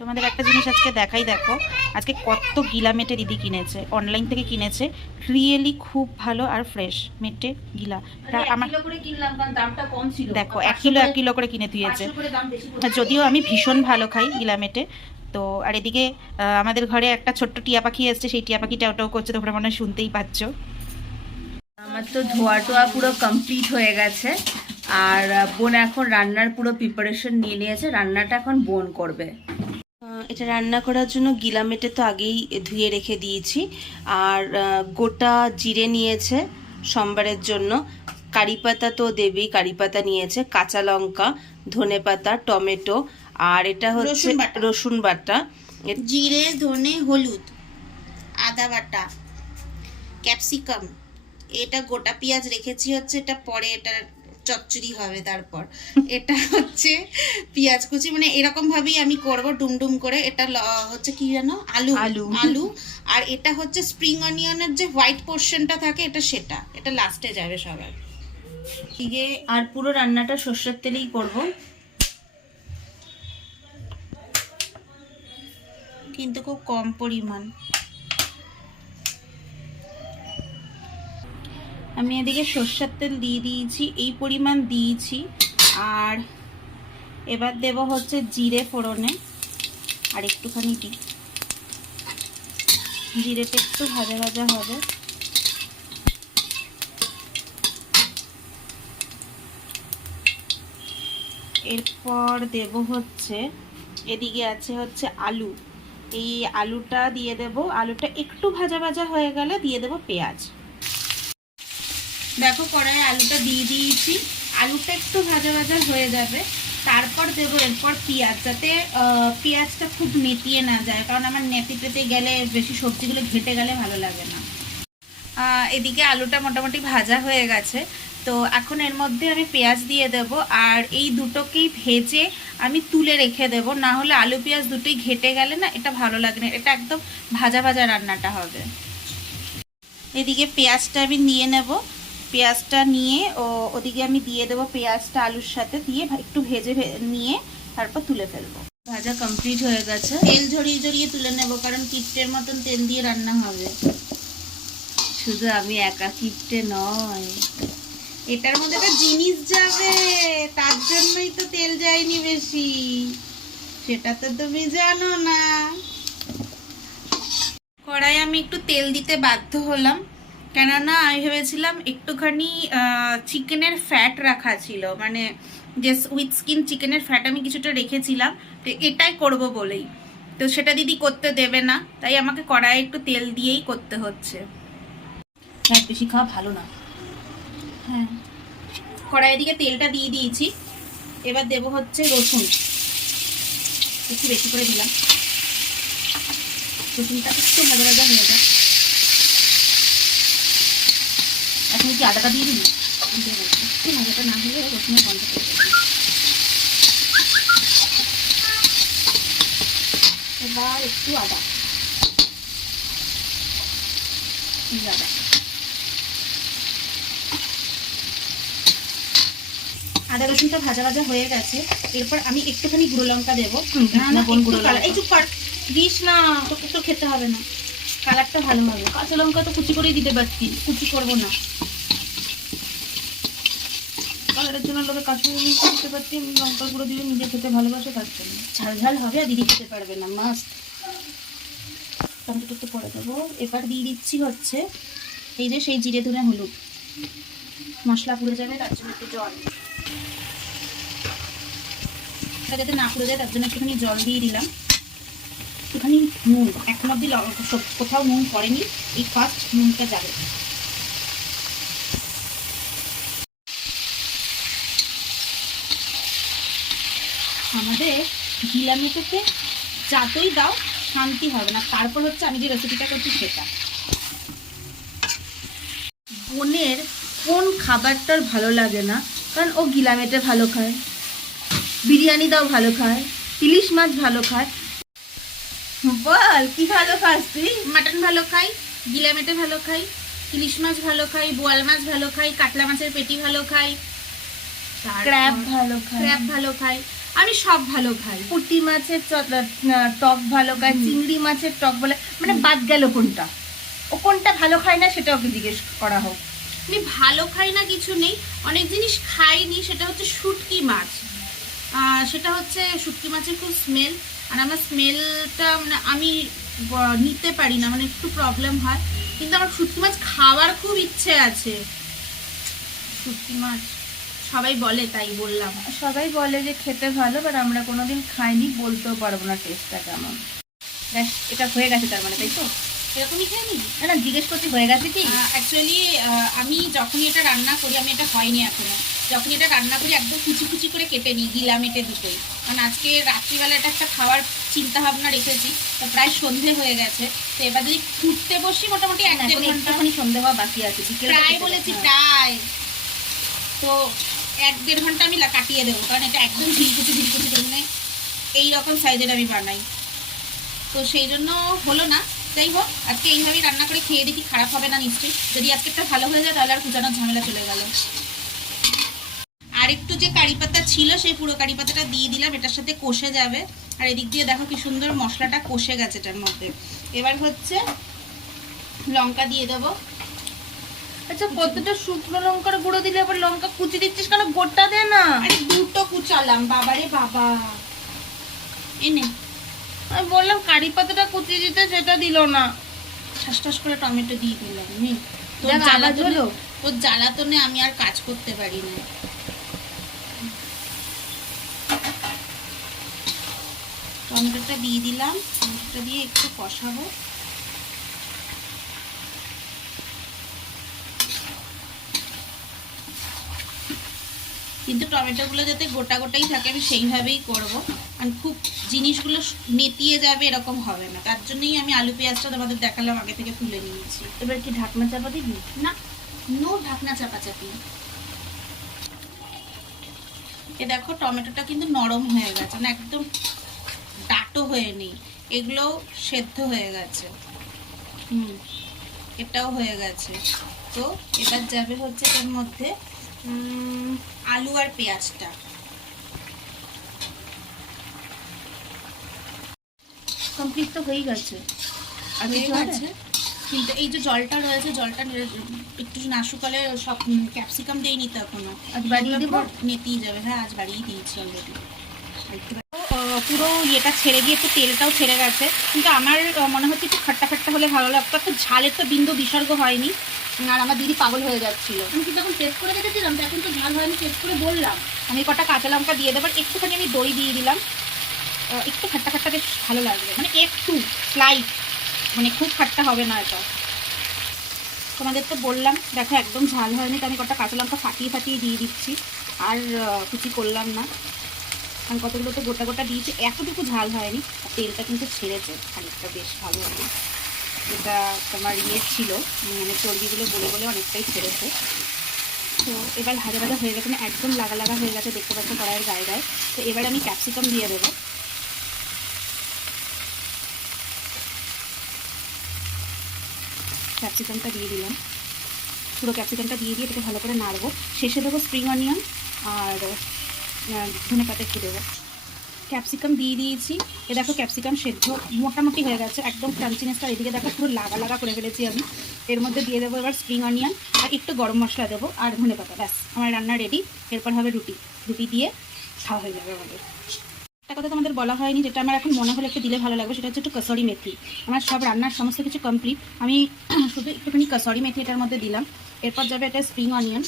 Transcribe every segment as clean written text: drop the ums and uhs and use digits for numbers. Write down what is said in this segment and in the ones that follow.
তোমাদের একটা জিনিস আজকে দেখাই, দেখো আজকে কত গিলা মেটে দিদি কিনেছে, অনলাইন থেকে কিনেছে। রিয়েলি খুব ভালো আর ফ্রেশ মেটে গিলা। আমার দেখো 1 কিলো করে কিনে দিয়েছে। যদিও আমি ভীষণ ভালো খাই গিলা মেটে। তো আর এদিকে আমাদের ঘরে একটা ছোট্ট টিয়া পাখি এসছে, সেই টিয়া পাখিটা ওটাও করছে, তোমরা মনে হয় শুনতেই পাচ্ছ। আমার তো ধোয়া টোয়া পুরো কমপ্লিট হয়ে গেছে, আর বোন এখন রান্নার পুরো প্রিপারেশন নিয়ে নিয়েছে। রান্নাটা এখন বোন করবে। এটা রান্না করার জন্য গিলা মেটে তো আগেই ধুয়ে রেখে দিয়েছি, আর গোটা জিরে নিয়েছে সোমবারের জন্য, কারি পাতা তো দেবী, কারি পাতা নিয়েছে, কাঁচা লঙ্কা, ধনে পাতা, টমেটো, আর এটা হচ্ছে রসুন বাটা, জিরে, ধনে, হলুদ, আদা বাটা, ক্যাপসিকাম, এটা গোটা পেঁয়াজ রেখেছি হচ্ছে, এটা পরে এটা চচ্চড়ি হবে। তারপর এটা হচ্ছে পেঁয়াজ কুচি, মানে এরকম ভাবেই আমি করব ডুমডুম করে। এটা হচ্ছে কি জানো, আলু আলু আলু আর এটা হচ্ছে স্প্রিং অনিয়নের যে হোয়াইট পোর্শনটা থাকে, এটা লাস্টে যাবে সবার। দিকে আর পুরো রান্নাটা সর্ষের তেলেই করব, কিন্তু খুব কম পরিমাণ। আমি এদিকে সর্ষের তেল দিয়ে দিয়েছি, এই পরিমাণ দিয়েছি। আর এবার দেব হচ্ছে জিরে ফোড়নে, আর একটুখানি দিই, জিরেটা একটু ভাজা ভাজা হবে। এরপর দেব হচ্ছে, এদিকে আছে হচ্ছে আলু, এই আলুটা দিয়ে দেব। আলুটা একটু ভাজা ভাজা হয়ে গেলে দিয়ে দেব পেঁয়াজ। দেখো কড়াইয়ে আলুটা দিয়ে দিয়েছি, আলুটা একটু ভাজা ভাজা হয়ে যাবে। তারপর দেবো এরপর পেঁয়াজ, যাতে পেঁয়াজটা খুব নেতিয়ে না যায়, কারণ আমার নেতি পেতে গেলে বেশি সবজিগুলো ঘেটে গেলে ভালো লাগে না। এদিকে আলুটা মোটামুটি ভাজা হয়ে গেছে, তো এখন এর মধ্যে আমি পেঁয়াজ দিয়ে দেব। আর এই দুটোকেই ভেজে আমি তুলে রেখে দেব, না হলে আলু পেঁয়াজ দুটোই ঘেটে গেলে না এটা ভালো লাগে না, এটা একদম ভাজা ভাজা রান্নাটা হবে। এদিকে পেঁয়াজটা আমি নিয়ে নেব, পেঁয়াজটা নিয়ে ওদিকে আমি দিয়ে দেবো পেঁয়াজটা আলুর সাথে দিয়ে একটু ভেজে নিয়ে তারপর তুলে ফেলবো। ভাজা কমপ্লিট হয়ে গেছে, তেল ঝরিয়ে ঝরিয়ে তুলে নেব, কারণ কিপ্টের মতন তেল দিয়ে রান্না হবে। শুধু আমি একা কিপ্টে নয়, এটার মধ্যে একটা জিনিস যাবে, তার জন্যই তো তেল যায়নি বেশি, সেটা তো তুমি জানো না। কড়াই আমি একটু তেল দিতে বাধ্য হলাম, কেননা আমি ভেবেছিলাম একটুখানি চিকেনের ফ্যাট রাখা ছিল, মানে যে উইথ স্কিন চিকেনের ফ্যাট আমি কিছুটা রেখেছিলাম, তো এটাই করব বলেই। তো সেটা দিদি করতে দেবে না, তাই আমাকে কড়াইয়ে একটু তেল দিয়েই করতে হচ্ছে। ফ্যাট বেশি খাওয়া ভালো না। হ্যাঁ, কড়াইয়ের দিকে তেলটা দিয়ে দিয়েছি। এবার দেব হচ্ছে রসুন, একটু বেশি করে দিলাম। রসুনটা একটু ভাজা ভাজা হয়ে যায়। এখন কি আদাটা দিয়ে দিবি? একটু ভাজাটা না হলে রসুনের গন্ধ পেয়ে যাবে। এবার একটু আদা, আদা রসুনটা ভাজা ভাজা হয়ে গেছে। এরপর আমি একটুখানি গুঁড়ো লঙ্কা দেবো। এই চুপ কর, দিস না, তোকে তো খেতে হবে না, কালারটা ভালো হবে। কাঁচা লঙ্কা তো কুচি করেই দিতে পারতি। কুচি করবো না, কালারের জন্য লোকে কাঁচা লঙ্কা দিতে পারতি, লঙ্কা গুঁড়ো দিয়ে নিজে খেতে ভালোবাসে তার জন্য। ঝাল ঝাল হবে আর দিদি খেতে পারবে না, মাস্ট। টমেটো একটু পরে দেবো। এবার দিয়ে দিচ্ছি হচ্ছে এই যে সেই জিরে ধনে হলুদ, মশলা পুড়ে যাবে তার জন্য একটু জল, এটা যাতে না পুড়ে যায় তার জন্য একটুখানি জল দিয়ে দিলাম। একটুখানি নুন, এখন অব্দি কোথাও নুন পড়েনি, এই ফার্স্ট নুনটা যাবে। আমাদের গিলা মেটেতে যতই দাও শান্তি হবে না। তারপর হচ্ছে আমি যে রেসিপিটা করছি সেটা। বোনের কোন খাবারটার ভালো লাগে না? কারণ ও গিলা মেটে ভালো খায়, বিরিয়ানি দাও ভালো খায়, ইলিশ মাছ ভালো খায়। বল কি ভালো খাস তুই? মাটন ভালো খাই, গিলা মেটে ভালো খাই, ইলিশ মাছ ভালো খাই, বোয়াল মাছ ভালো খাই, কাতলা মাছের পেটি ভালো খাই, ক্র্যাব ভালো খায়, ক্র্যাব ভালো খাই। আমি সব ভালো খাই। পুঁটি মাছের টক ভালো খায়, চিংড়ি মাছের টক বলে, মানে বাদ গেল কোনটা, ও কোনটা ভালো খায় না সেটা ওকে জিজ্ঞেস করা হোক। আমি ভালো খাই না কিছু নেই, অনেক জিনিস খাইনি, সেটা হচ্ছে শুটকি মাছ। সেটা হচ্ছে শুটকি মাছের খুব স্মেল, আর আমার স্মেলটা মানে আমি নিতে পারি না, মানে একটু প্রবলেম হয়। কিন্তু আমার শুটকি মাছ খাওয়ার খুব ইচ্ছে আছে। শুটকি মাছ সবাই বলে, তাই বললাম। সবাই বলে যে খেতে ভালো, বাট আমরা কোনোদিন খাইনি, বলতেও পারবো না টেস্টটা কেমন। ব্যাস, এটা হয়ে গেছে তার মানে, তাই তো? এরকমই খাইনি না, জিজ্ঞেস করছি হয়ে গেছে কি। অ্যাকচুয়ালি আমি যখনই এটা রান্না করি, আমি এটা হয়নি এখনো, যখনই এটা রান্না করি একদম কুচি কুচি করে কেটে নিই, গিলা মেটে দুটোই। কারণ আজকে রাত্রিবেলা এটা একটা খাওয়ার চিন্তা ভাবনা রেখেছি, তো প্রায় সন্ধে হয়ে গেছে। তো এবার যদি ফুটতে বসি মোটামুটি 1-1.5 ঘন্টা, সন্ধে হওয়া বাকি আছে, প্রায় বলেছি প্রায়, তো 1-1.5 ঘন্টা আমি কাটিয়ে দেবো। কারণ এটা একদম ঝিলকুচি জন্য এইরকম সাইজের আমি বানাই, তো সেই জন্য হলো না। যাই হোক, আজকে এইভাবেই রান্না করে খেয়ে দেখি, খারাপ হবে না নিশ্চয়ই। যদি আজকে একটা ভালো হয়ে যায় তাহলে আর কুচানোর ঝামেলা চলে গেল। আর একটু যে কারি পাতা ছিল সেই পুরো কারি পাতাটা দিয়ে দিলাম, এটার সাথে কষে যাবে। আর এদিক দিয়ে দেখো কি সুন্দর মশলাটা কষে গেছে এটার মধ্যে। এবার হচ্ছে লঙ্কা দিয়ে দেবো। আচ্ছা, কতটা শুকনো লঙ্কার গুঁড়ো দিলে আবার লঙ্কা কুচি দিচ্ছিস কেন? গোটা দে না। আরে দুটো কুচালাম, বাবারে বাবা। এনে আমি বললাম কারি পাতাটা কুচি দিতে, সেটা দিল না। ঠাস করে টমেটো দিয়ে দিলাম। তোর জ্বালাতনে আমি আর কাজ করতে পারি না। টমেটোটা দিয়ে দিলাম, টমেটোটা দিয়ে একটু কষাবো। কিন্তু টমেটোগুলো যাতে গোটা গোটাই থাকে আমি সেইভাবেই করবো, কারণ খুব জিনিসগুলো নেতিয়ে যাবে এরকম হবে না। তার জন্যই আমি আলু পেঁয়াজটা তোমাদের দেখালাম, আগে থেকে তুলে নিয়েছি। এবার কি ঢাকনা চাপা দিবি? না, নো ঢাকনা চাপাচাপি। এ দেখো টমেটোটা কিন্তু নরম হয়ে গেছে, না একদম ডাটো হয়ে নেই, এগুলো সেদ্ধ হয়ে গেছে। এটাও হয়ে গেছে। তো এবার যাবে হচ্ছে এর মধ্যে আলু আর পেঁয়াজটা। কমপ্লিট তো হয়ে গেছে, কিন্তু এই যে জলটা রয়েছে, জলটা একটু না শুকালে সব ক্যাপসিকাম দিইনি তো এখনো, আজ বাড়িয়ে দেবো, নেতিয়ে যাবে। হ্যাঁ, আজ বাড়িয়ে দিয়েছি অলরেডি। পুরো ইয়েটা ছেড়ে দিয়ে একটু তেলটাও ছেড়ে গেছে, কিন্তু আমার মনে হচ্ছে একটু খাট্টা খাট্টা হলে ভালো লাগতো। একটু ঝালের তো বিন্দু বিসর্গ হয়নি, আর আমার দিদি পাগল হয়ে যাচ্ছিল। আমি কিন্তু এখন টেস্ট করে দেখেছিলাম, তো এখন তো ঝাল হয়নি, টেস্ট করে বললাম। আমি কটা কাঁচা লঙ্কা দিয়ে দেবো, একটুখানি আমি দই দিয়ে দিলাম, একটু খাট্টা খাট্টা বেশ ভালো লাগবে, মানে একটু স্লাইট, মানে খুব খাট্টা হবে না এটা। তোমাদের তো বললাম দেখো একদম ঝাল হয়নি, তো আমি কটা কাঁচা লঙ্কা ফাটিয়ে দিয়ে দিচ্ছি, আর কিছু করলাম না, কারণ কতগুলো তো গোটা গোটা দিয়েছি, এতটুকু ঝাল হয়নি। আর তেলটা কিন্তু ছেড়েছে খানিকটা, বেশ ভালো হবে। এটা তোমার ইয়ে ছিল, মানে চর্বিগুলো বলে অনেকটাই ছেড়েছে। তো এবার ভাজা ভাজা হয়ে গেছে, একদম লাগা হয়ে গেছে, দেখতে পাচ্ছ কড়াইয়ের গায়ে। তো এবার আমি ক্যাপসিকাম দিয়ে দেবো। ক্যাপসিকামটা দিয়ে দিলাম, পুরো ক্যাপসিকামটা দিয়ে এটাকে ভালো করে নাড়বো। শেষে দেবো স্প্রিং অনিয়ন আর ধনে পাতা একটু দেবো। ক্যাপসিকাম দিয়ে দিয়েছি, এ দেখো ক্যাপসিকাম সেদ্ধ মোটামুটি হয়ে গেছে, একদম ক্রাঞ্চিনেসটা এদিকে দেখো পুরো লাগা করে ফেলেছি আমি। এর মধ্যে দিয়ে দেবো এবার স্প্রিং অনিয়ন আর একটু গরম মশলা দেবো আর ধনে পাতা, ব্যাস আমার রান্না রেডি। এরপর হবে রুটি দিয়ে খাওয়া হয়ে যাবে আমাদের। একটা কথা তোমাদের বলা হয়নি, যেটা আমার এখন মনে হলে একটু দিলে ভালো লাগবে, সেটা হচ্ছে একটু কসুরি মেথি। আমার সব রান্নার সমস্ত কিছু কমপ্লিট, আমি শুধু একটুখানি কসুরি মেথি এটার মধ্যে দিলাম। এরপর যাবে এটা স্প্রিং অনিয়ন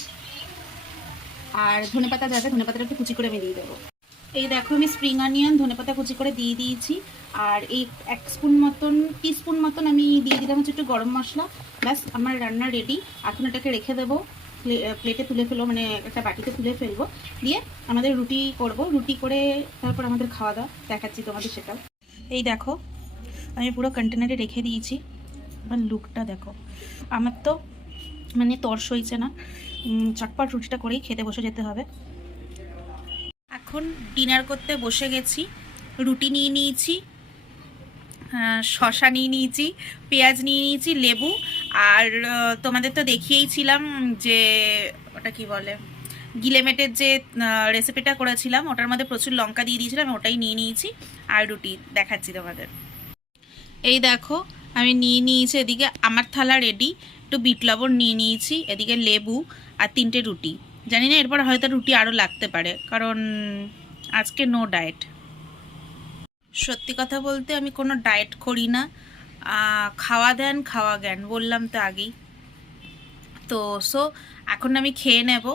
আর ধনে পাতা যাবে, ধনে পাতাটা একটু কুচি করে আমি দিয়ে দেবো। এই দেখো আমি স্প্রিং অনিয়ন ধনে পাতা কুচি করে দিয়ে দিয়েছি, আর এই 1 টিস্পুন মতন আমি দিয়ে দিলাম হচ্ছে একটু গরম মশলা। ব্যাস আমার রান্না রেডি। এখন এটাকে রেখে দেবো, প্লেটে তুলে ফেলবো, মানে একটা বাটিতে তুলে ফেলবো, দিয়ে আমাদের রুটি করব। রুটি করে তারপর আমাদের খাওয়া দাওয়া দেখাচ্ছি তোমাদের সেটাও। এই দেখো আমি পুরো কন্টেনারে রেখে দিয়েছি, এবার লুকটা দেখো। আমার তো মানে তর্স হয়েছে না, চটপট রুটিটা করেই খেতে বসে যেতে হবে। এখন ডিনার করতে বসে গেছি। রুটি নিয়ে নিয়েছি, শসা নিয়ে নিয়েছি, পেঁয়াজ নিয়ে নিয়েছি, লেবু, আর তোমাদের তো দেখিয়েইছিলাম যে ওটা কি বলে, গিলেমেটের যে রেসিপিটা করেছিলাম ওটার মধ্যে প্রচুর লঙ্কা দিয়ে দিয়েছিলাম, ওটাই নিয়ে নিয়েছি। আর রুটি দেখাচ্ছি তোমাদের। এই দেখো আমি নিয়ে নিয়েছি, এদিকে আমার থালা রেডি, একটু বিট লবণ নিয়ে নিয়েছি, এদিকে লেবু আর 3টে রুটি। জানি না এরপর হয়তো রুটি আরও লাগতে পারে, কারণ আজকে নো ডায়েট। সত্যি কথা বলতে আমি কোনো ডায়েট করি না, খাওয়া দেন খাওয়া জ্ঞান, বললাম তো আগেই। তো সো এখন আমি খেয়ে নেব।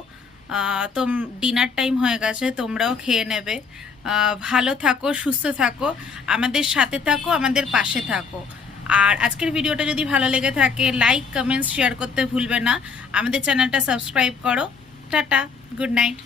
তো ডিনার টাইম হয়ে গেছে, তোমরাও খেয়ে নেবে। ভালো থাকো, সুস্থ থাকো, আমাদের সাথে থাকো, আমাদের পাশে থাকো। আর আজকের ভিডিওটা যদি ভালো লেগে থাকে লাইক কমেন্টস শেয়ার করতে ভুলবে না। আমাদের চ্যানেলটা সাবস্ক্রাইব করো। Tata, good night.